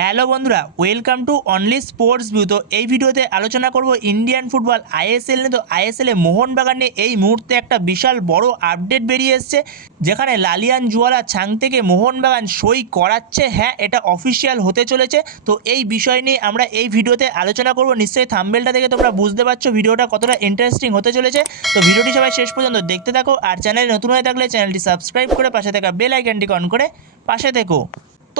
Hello বন্ধুরা, welcome to only sports view. তো এই ভিডিওতে আলোচনা করব ইন্ডিয়ান ফুটবল আইএসএল নিয়ে। তো আইএসএলে মোহনবাগান নিয়ে এই মুহূর্তে একটা বিশাল বড় আপডেট বেরিয়ে এসছে, যেখানে লালিয়ান জুয়ালা ছাং থেকে মোহনবাগান সই করাচ্ছে। হ্যাঁ, এটা অফিসিয়াল হতে চলেছে। তো এই বিষয় নিয়ে আমরা এই ভিডিওতে আলোচনা করব। নিশ্চয়ই থাম্বনেলটা দেখে তোমরা বুঝতে পারছো ভিডিওটা কতটা ইন্টারেস্টিং হতে চলেছে। তো ভিডিওটি সবাই শেষ পর্যন্ত দেখতে থাকো, আর চ্যানেলে নতুন হয়ে থাকলে চ্যানেলটি সাবস্ক্রাইব করে পাশে থাকা বেল আইকনটি অন করে পাশে থেকো।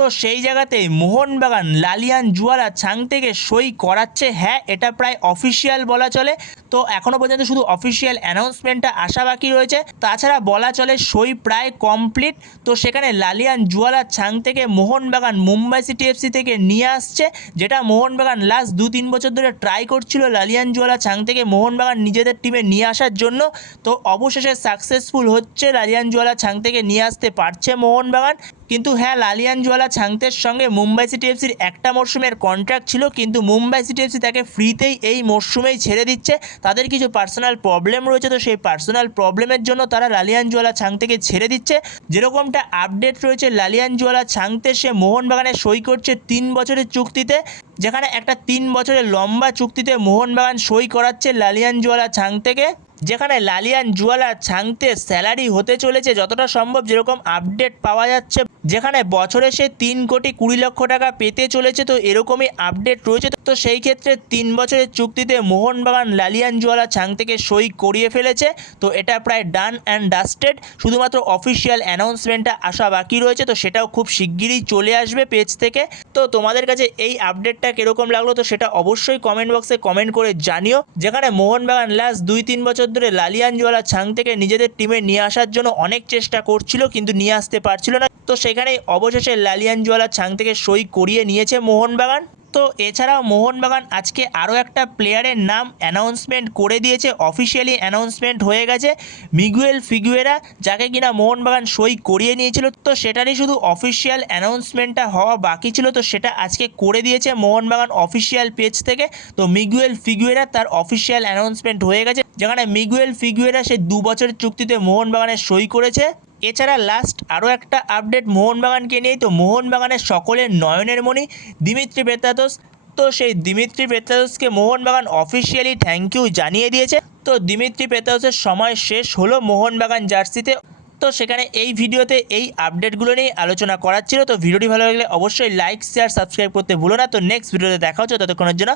তো সেই জায়গাতে মোহনবাগান লালিয়ান জুয়ালা ছাং থেকে সই করাচ্ছে। হ্যাঁ, এটা প্রায় অফিসিয়াল বলা চলে। তো এখনও পর্যন্ত শুধু অফিসিয়াল অ্যানাউন্সমেন্টটা আসা বাকি রয়েছে, তাছাড়া বলা চলে সই প্রায় কমপ্লিট। তো সেখানে লালিয়ান জুয়ালা ছাং থেকে মোহনবাগান মুম্বাই সিটি এফসি থেকে নিয়ে আসছে, যেটা মোহনবাগান লাস্ট 2-3 বছর ধরে ট্রাই করছিল লালিয়ান জুয়ালা ছাং থেকে মোহনবাগান নিজেদের টিমে নিয়ে আসার জন্য। তো অবশেষে সাকসেসফুল হচ্ছে, লালিয়ান জুয়ালা ছাং থেকে নিয়ে আসতে পারছে মোহনবাগান। কিন্তু হ্যাঁ, লালিয়ান জুয়ালা ছাংতের সঙ্গে মুম্বাই সিটি এফসির একটা মরশুমের কন্ট্রাক্ট ছিল, কিন্তু মুম্বাই সিটি এফসি তাকে ফ্রিতেই এই মরশুমেই ছেড়ে দিচ্ছে। তাদের কিছু পার্সোনাল প্রবলেম রয়েছে, তো সেই পার্সোনাল প্রবলেমের জন্য তারা লালিয়ান জুয়ালা ছাং থেকে ছেড়ে দিচ্ছে। যেরকমটা আপডেট রয়েছে, লালিয়ান জুয়ালা ছাংতে সে মোহনবাগানে সই করছে 3 বছরের চুক্তিতে, যেখানে একটা 3 বছরের লম্বা চুক্তিতে মোহনবাগান সই করাচ্ছে লালিয়ান জুয়ালা ছাং থেকে। যেখানে লালিয়ান জুয়ালা ছাংতে স্যালারি হতে চলেছে যতটা সম্ভব, যেরকম আপডেট পাওয়া যাচ্ছে, যেখানে বছরে সে 3,20,00,000 টাকা পেতে চলেছে। তো এরকমই আপডেট রয়েছে। তো সেই ক্ষেত্রে 3 বছরের চুক্তিতে মোহনবাগান লালিয়ান জুয়ালা ছাং থেকে সই করিয়ে ফেলেছে। তো এটা প্রায় ডান অ্যান্ড ডাস্টেড, শুধুমাত্র অফিসিয়াল অ্যানাউন্সমেন্টটা আসা বাকি রয়েছে। তো সেটাও খুব শিগগিরই চলে আসবে পেজ থেকে। তো তোমাদের কাছে এই আপডেটটা কীরকম লাগলো, তো সেটা অবশ্যই কমেন্ট বক্সে কমেন্ট করে জানিও। যেখানে মোহনবাগান লাস্ট 2-3 বছর ধরে লালিয়ান জুয়ালা ছাং থেকে নিজেদের টিমে নিয়ে আসার জন্য অনেক চেষ্টা করছিল, কিন্তু নিয়ে আসতে পারছিল না। তো সেখানেই অবশেষে লালিয়ান জুয়ালা ছাং থেকে সই করিয়ে নিয়েছে মোহনবাগান। তো এছাড়াও মোহনবাগান আজকে আরও একটা প্লেয়ারের নাম অ্যানাউন্সমেন্ট করে দিয়েছে, অফিসিয়ালি অ্যানাউন্সমেন্ট হয়ে গেছে, মিগুয়েল ফিগুয়েরা, যাকে কিনা মোহনবাগান সই করিয়ে নিয়েছিল। তো সেটারই শুধু অফিসিয়াল অ্যানাউন্সমেন্টটা হওয়া বাকি ছিল, তো সেটা আজকে করে দিয়েছে মোহনবাগান অফিসিয়াল পেজ থেকে। তো মিগুয়েল ফিগুয়েরা তার অফিসিয়াল অ্যানাউন্সমেন্ট হয়ে গেছে, যেখানে মিগুয়েল ফিগুয়েরা সে 2 বছরের চুক্তিতে মোহনবাগানে সই করেছে। এছাড়া লাস্ট আরও একটা আপডেট মোহনবাগানকে নিয়েই। তো মোহনবাগানের সকলের নয়নের মণি দিমিত্রি পেত্রাতোস, তো সেই দিমিত্রি পেত্রাতোসকে মোহনবাগান অফিসিয়ালি থ্যাংক ইউ জানিয়ে দিয়েছে। তো দিমিত্রি পেত্রাতোসের সময় শেষ হলো মোহনবাগান জার্সিতে। তো সেখানে এই ভিডিওতে এই আপডেটগুলো নিয়ে আলোচনা করার ছিল। তো ভিডিওটি ভালো লাগলে অবশ্যই লাইক, শেয়ার, সাবস্ক্রাইব করতে ভুলো না। তো নেক্সট ভিডিওতে দেখা হচ্ছে, ততক্ষণের জন্য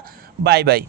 বাই বাই।